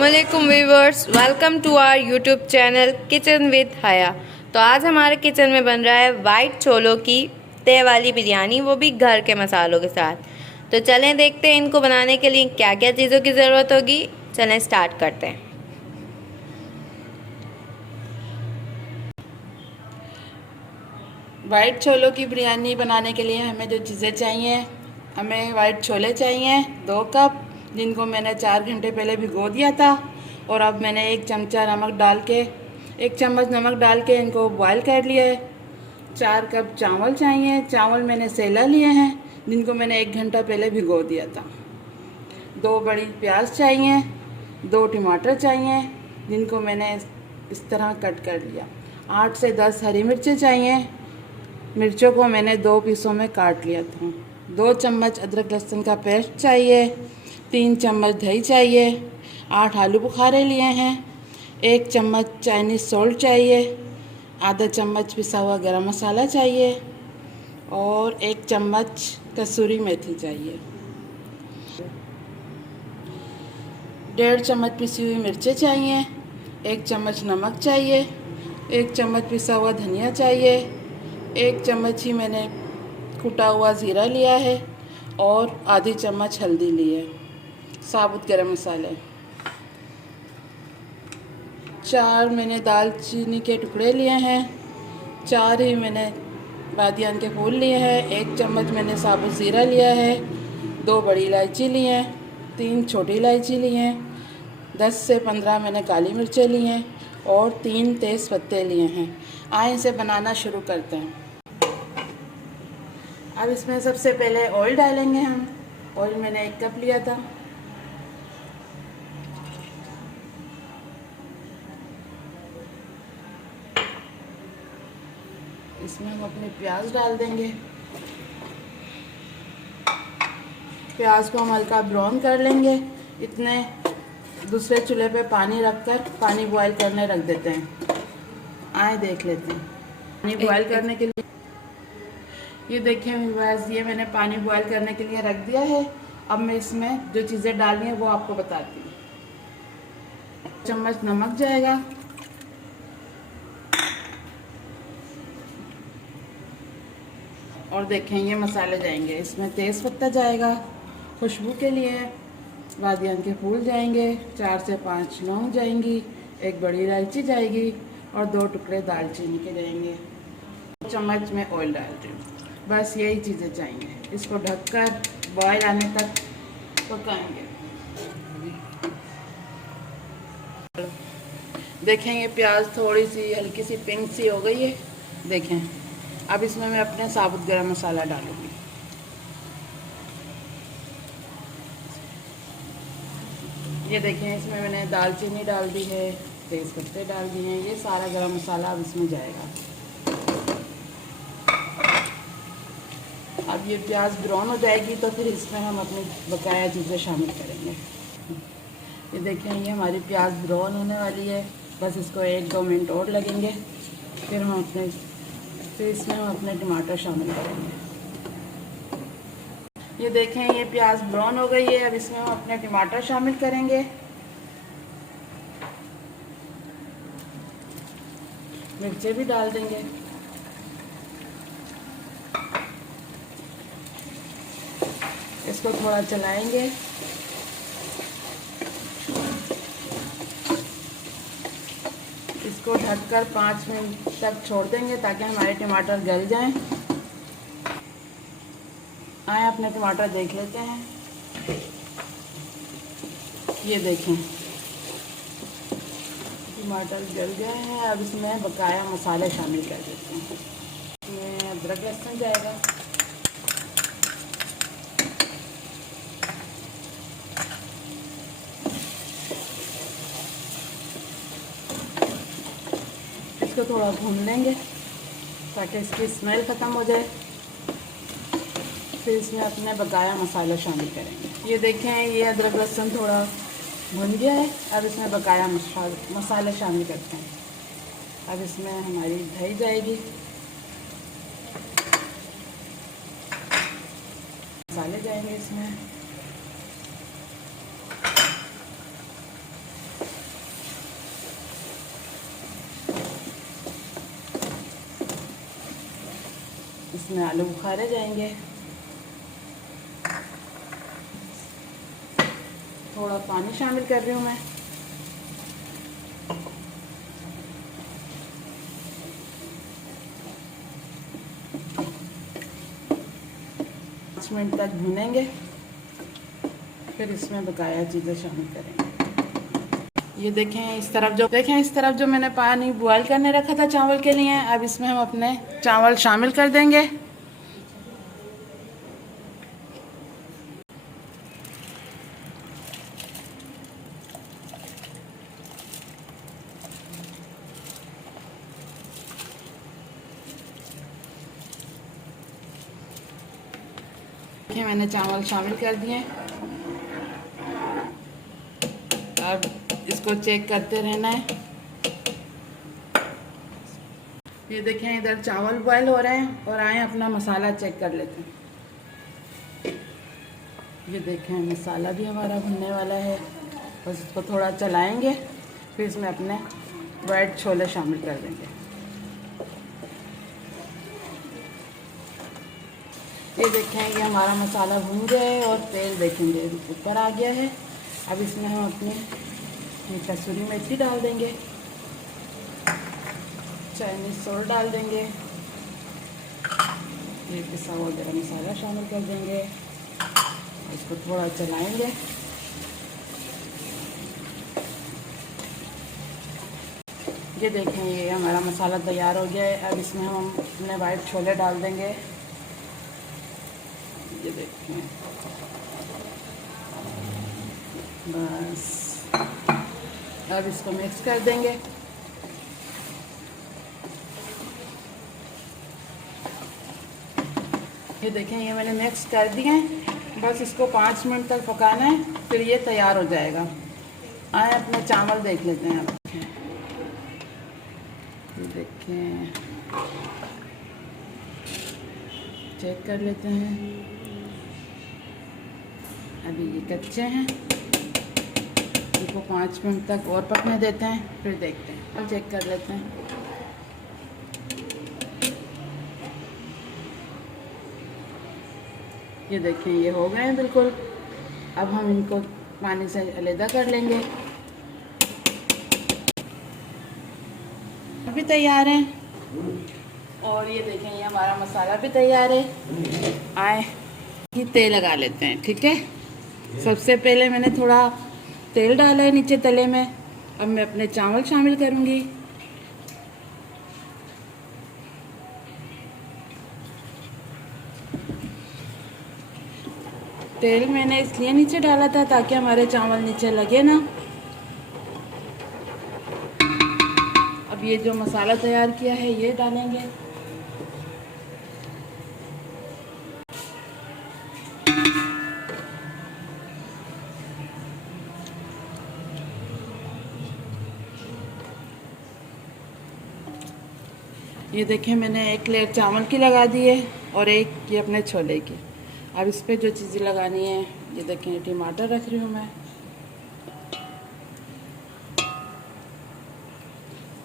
अस्सलामुअलैकुम viewers, welcome to our YouTube channel kitchen with Haya. तो आज हमारे किचन में बन रहा है वाइट छोलों की तय वाली बिरयानी, वो भी घर के मसालों के साथ। तो चलें देखते हैं इनको बनाने के लिए क्या क्या चीज़ों की ज़रूरत होगी। चलें स्टार्ट करते हैं। वाइट छोलों की बिरयानी बनाने के लिए हमें जो चीज़ें चाहिए, हमें वाइट छोले चाहिए 2 कप, जिनको मैंने 4 घंटे पहले भिगो दिया था। और अब मैंने 1 चमचा नमक डाल के 1 चम्मच नमक डाल के इनको बॉयल कर लिया है। 4 कप चावल चाहिए। चावल मैंने सेला लिए हैं, जिनको मैंने 1 घंटा पहले भिगो दिया था। 2 बड़ी प्याज चाहिए। 2 टमाटर चाहिए, जिनको मैंने इस तरह कट कर लिया। 8 से 10 हरी मिर्चें चाहिए। मिर्चों को मैंने 2 पीसों में काट लिया था। 2 चम्मच अदरक लहसुन का पेस्ट चाहिए। 3 चम्मच दही चाहिए। 8 आलू बुखारे लिए हैं। 1 चम्मच चाइनीज़ सॉल्ट चाहिए। आधा चम्मच पिसा हुआ गरम मसाला चाहिए और 1 चम्मच कसूरी मेथी चाहिए। 1.5 चम्मच पिसी हुई मिर्चें चाहिए। 1 चम्मच नमक चाहिए। 1 चम्मच पिसा हुआ धनिया चाहिए। 1 चम्मच ही मैंने कुटा हुआ ज़ीरा लिया है और आधी चम्मच हल्दी ली है। साबुत गरम मसाले 4 मैंने दालचीनी के टुकड़े लिए हैं। 4 ही मैंने बादियान के फूल लिए हैं। 1 चम्मच मैंने साबुत ज़ीरा लिया है। 2 बड़ी इलायची ली हैं। 3 छोटी इलायची ली हैं। 10 से 15 मैंने काली मिर्चें ली हैं और 3 तेज़ पत्ते लिए हैं। आइए इसे बनाना शुरू करते हैं। अब इसमें सबसे पहले ऑयल डालेंगे हम। ऑयल मैंने 1 कप लिया था। इसमें हम अपने प्याज डाल देंगे। प्याज को हम हल्का ब्राउन कर लेंगे। इतने दूसरे चूल्हे पे पानी रखकर पानी बॉईल करने रख देते हैं। आए देख लेते हैं पानी बॉईल करने के लिए। ये देखिए व्यूअर्स, ये मैंने पानी बॉईल करने के लिए रख दिया है। अब मैं इसमें जो चीज़ें डालनी है वो आपको बताती हूँ। चम्मच नमक जाएगा। और देखें ये मसाले जाएंगे। इसमें तेज़ पत्ता जाएगा खुशबू के लिए। बादियान के फूल जाएंगे। 4 से 5 लौंग जाएंगी। 1 बड़ी इलायची जाएगी और 2 टुकड़े दालचीनी के जाएंगे। 2 चम्मच में ऑयल डालती हूँ। बस यही चीज़ें चाहिए। इसको ढककर बॉयल आने तक पकाएंगे। देखें ये प्याज थोड़ी सी हल्की सी पिंक सी हो गई है। देखें अब इसमें मैं अपने साबुत गरम मसाला डालूँगी। ये देखें इसमें मैंने दालचीनी डाल दी है, तेज़ पत्ते डाल दिए हैं। ये सारा गरम मसाला अब इसमें जाएगा। अब ये प्याज ब्राउन हो जाएगी तो फिर इसमें हम अपनी बकाया चीज़ें शामिल करेंगे। ये देखें ये हमारी प्याज ब्राउन होने वाली है। बस इसको 1-2 मिनट और लगेंगे। फिर इसमें हम अपने टमाटर शामिल करेंगे। ये देखें ये प्याज ब्राउन हो गई है। अब इसमें हम अपने टमाटर शामिल करेंगे। मिर्चें भी डाल देंगे। इसको थोड़ा चलाएंगे। इसको ढककर 5 मिनट तक छोड़ देंगे ताकि हमारे टमाटर गल जाएं। आए अपने टमाटर देख लेते हैं। ये देखें टमाटर गल गए हैं। अब इसमें बकाया मसाले शामिल कर देते हैं। इसमें अदरक लहसुन जाएगा। इसको थोड़ा भून लेंगे ताकि इसकी स्मेल ख़त्म हो जाए। फिर इसमें अपने बकाया मसाला शामिल करेंगे। ये देखें ये अदरक लहसुन थोड़ा भुन गया है। अब इसमें बकाया मसाले शामिल करते हैं। अब इसमें हमारी दही जाएगी। मसाले जाएंगे इसमें। इसमें आलू बुखारे जाएंगे। थोड़ा पानी शामिल कर रही हूँ मैं। 5 मिनट तक भूनेंगे, फिर इसमें बकाया चीज़ें शामिल करेंगे। ये देखें इस तरफ जो मैंने पानी बॉयल करने रखा था चावल के लिए, अब इसमें हम अपने चावल शामिल कर देंगे। देखिए मैंने चावल शामिल कर दिए। अब इसको चेक करते रहना है। ये देखें इधर चावल बॉयल हो रहे हैं और आए अपना मसाला चेक कर लेते हैं। ये देखें मसाला भी हमारा भुनने वाला है, बस इसको थोड़ा चलाएंगे, फिर इसमें अपने वाइट छोले शामिल कर देंगे। ये देखें ये हमारा मसाला भून गया है और तेल देखेंगे ऊपर आ गया है। अब इसमें हम अपनी कसूरी मेथी डाल देंगे, चाइनीज़ सॉल्ट डाल देंगे, ये पिसा हुआ गरम मसाला शामिल कर देंगे, इसको थोड़ा चलाएंगे। ये देखें ये हमारा मसाला तैयार हो गया है। अब इसमें हम अपने वाइट छोले डाल देंगे। ये देखें बस, अब इसको मिक्स कर देंगे। ये देखें ये मैंने मिक्स कर दिए हैं, बस इसको 5 मिनट तक पकाना है, फिर ये तैयार हो जाएगा। आए अपने चावल देख लेते हैं। आप ये देखें, चेक कर लेते हैं। अभी ये कच्चे हैं, इनको 5 मिनट तक और पकने देते हैं, फिर देखते हैं। अब चेक कर लेते हैं। ये देखें ये हो गए हैं बिल्कुल। अब हम इनको पानी से अलग कर लेंगे। अभी तैयार हैं और ये देखें ये हमारा मसाला भी तैयार है। आए कि तेल लगा लेते हैं, ठीक है। सबसे पहले मैंने थोड़ा तेल डाला है नीचे तले में। अब मैं अपने चावल शामिल करूँगी। तेल मैंने इसलिए नीचे डाला था ताकि हमारे चावल नीचे लगे ना। अब ये जो मसाला तैयार किया है ये डालेंगे। ये देखें मैंने एक लेयर चावल की लगा दी है और एक ये अपने छोले की। अब इस पर जो चीज़ें लगानी है, ये देखें टमाटर रख रही हूँ मैं,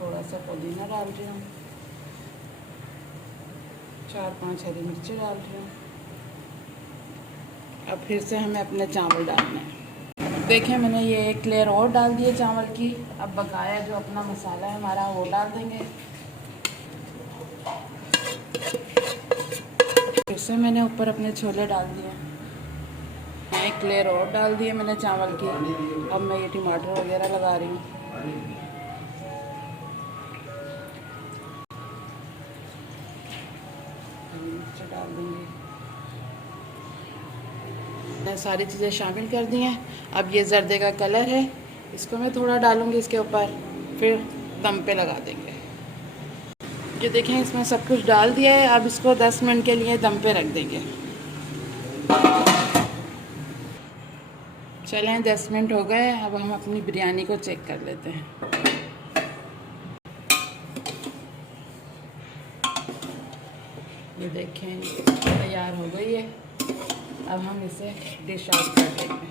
थोड़ा सा पुदीना डाल रही हूँ, 4-5 हरी मिर्ची डाल रही हूँ। अब फिर से हमें अपने चावल डालने हैं। देखें मैंने ये एक लेयर और डाल दी है चावल की। अब बकाया जो अपना मसाला है हमारा वो डाल देंगे। फिर से मैंने ऊपर अपने छोले डाल दिए, एक लेयर और डाल दिए मैंने चावल की। अब मैं ये टमाटर वगैरह लगा रही हूँ। मिर्च डाल दूँगी। मैंने सारी चीज़ें शामिल कर दी हैं। अब ये जर्दे का कलर है, इसको मैं थोड़ा डालूँगी इसके ऊपर, फिर दम पे लगा देंगे। ये देखें इसमें सब कुछ डाल दिया है। अब इसको 10 मिनट के लिए दम पे रख देंगे। चलें 10 मिनट हो गए। अब हम अपनी बिरयानी को चेक कर लेते हैं। ये देखें तैयार हो गई है। अब हम इसे डिश आउट कर देंगे।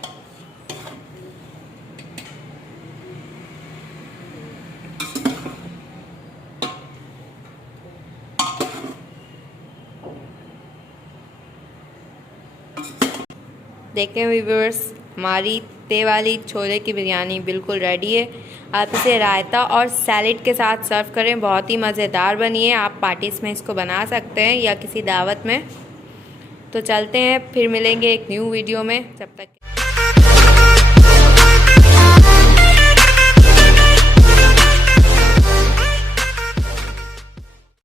देखें व्यूअर्स, हमारी ते वाली छोले की बिरयानी बिल्कुल रेडी है। आप इसे रायता और सैलेड के साथ सर्व करें, बहुत ही मज़ेदार बनी है। आप पार्टीज़ में इसको बना सकते हैं या किसी दावत में। तो चलते हैं, फिर मिलेंगे एक न्यू वीडियो में। जब तक